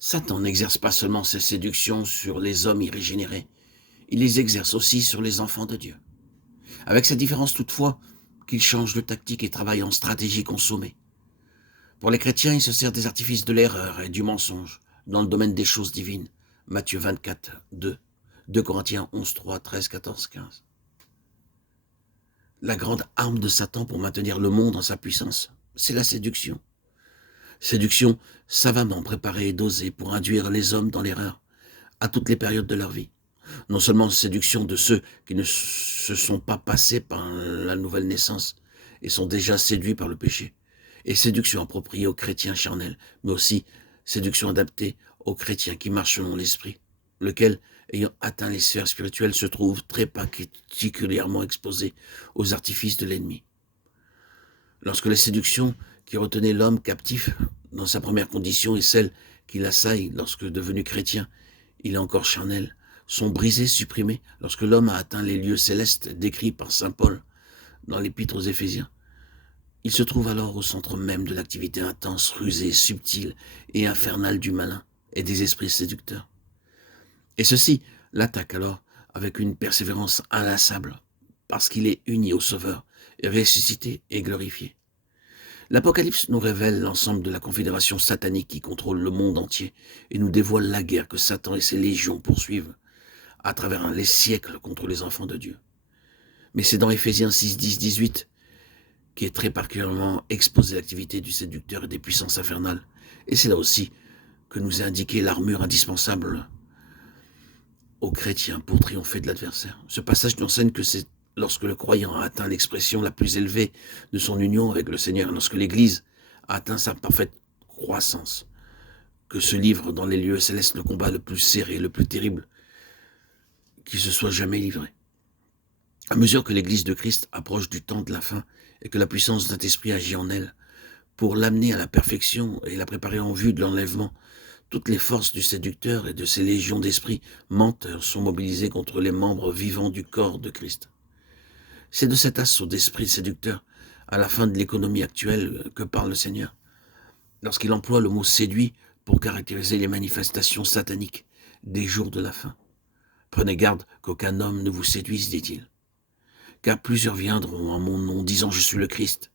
Satan n'exerce pas seulement ses séductions sur les hommes irrégénérés, il les exerce aussi sur les enfants de Dieu. Avec cette différence toutefois qu'il change de tactique et travaille en stratégie consommée. Pour les chrétiens, il se sert des artifices de l'erreur et du mensonge dans le domaine des choses divines. Matthieu 24, 2, 2 Corinthiens 11, 3, 13, 14, 15. La grande arme de Satan pour maintenir le monde en sa puissance, c'est la séduction. Séduction savamment préparée et dosée pour induire les hommes dans l'erreur à toutes les périodes de leur vie. Non seulement séduction de ceux qui ne se sont pas passés par la nouvelle naissance et sont déjà séduits par le péché, et séduction appropriée aux chrétiens charnels, mais aussi séduction adaptée aux chrétiens qui marchent selon l'esprit, lequel, ayant atteint les sphères spirituelles, se trouve très particulièrement exposé aux artifices de l'ennemi. Lorsque les séductions qui retenaient l'homme captif dans sa première condition et celles qui l'assaillent lorsque devenu chrétien, il est encore charnel, sont brisées, supprimées, lorsque l'homme a atteint les lieux célestes décrits par saint Paul dans l'épître aux Éphésiens. Il se trouve alors au centre même de l'activité intense, rusée, subtile et infernale du malin et des esprits séducteurs. Et ceci l'attaque alors avec une persévérance inlassable, parce qu'il est uni au Sauveur, ressuscité et glorifié. L'Apocalypse nous révèle l'ensemble de la confédération satanique qui contrôle le monde entier et nous dévoile la guerre que Satan et ses légions poursuivent à travers les siècles contre les enfants de Dieu. Mais c'est dans Éphésiens 6, 10, 18 qui est très particulièrement exposée l'activité du séducteur et des puissances infernales. Et c'est là aussi que nous est indiquée l'armure indispensable aux chrétiens pour triompher de l'adversaire. Ce passage nous enseigne que c'est lorsque le croyant a atteint l'expression la plus élevée de son union avec le Seigneur, lorsque l'Église a atteint sa parfaite croissance, que se livre dans les lieux célestes le combat le plus serré, le plus terrible qui se soit jamais livré. À mesure que l'Église de Christ approche du temps de la fin et que la puissance de Saint-Esprit agit en elle pour l'amener à la perfection et la préparer en vue de l'enlèvement, toutes les forces du séducteur et de ses légions d'esprits menteurs sont mobilisées contre les membres vivants du corps de Christ. C'est de cet assaut d'esprit séducteur à la fin de l'économie actuelle que parle le Seigneur, lorsqu'il emploie le mot séduit pour caractériser les manifestations sataniques des jours de la fin. Prenez garde qu'aucun homme ne vous séduise, dit-il, car plusieurs viendront en mon nom disant je suis le Christ,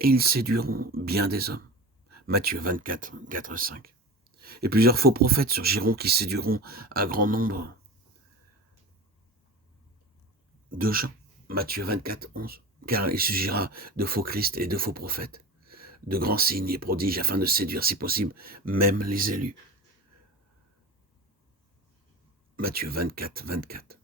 et ils séduiront bien des hommes. Matthieu 24, 4, 5. Et plusieurs faux prophètes surgiront qui séduiront un grand nombre de gens. Matthieu 24, 11. Car il surgira de faux Christ et de faux prophètes, de grands signes et prodiges afin de séduire, si possible, même les élus. Matthieu 24, 24.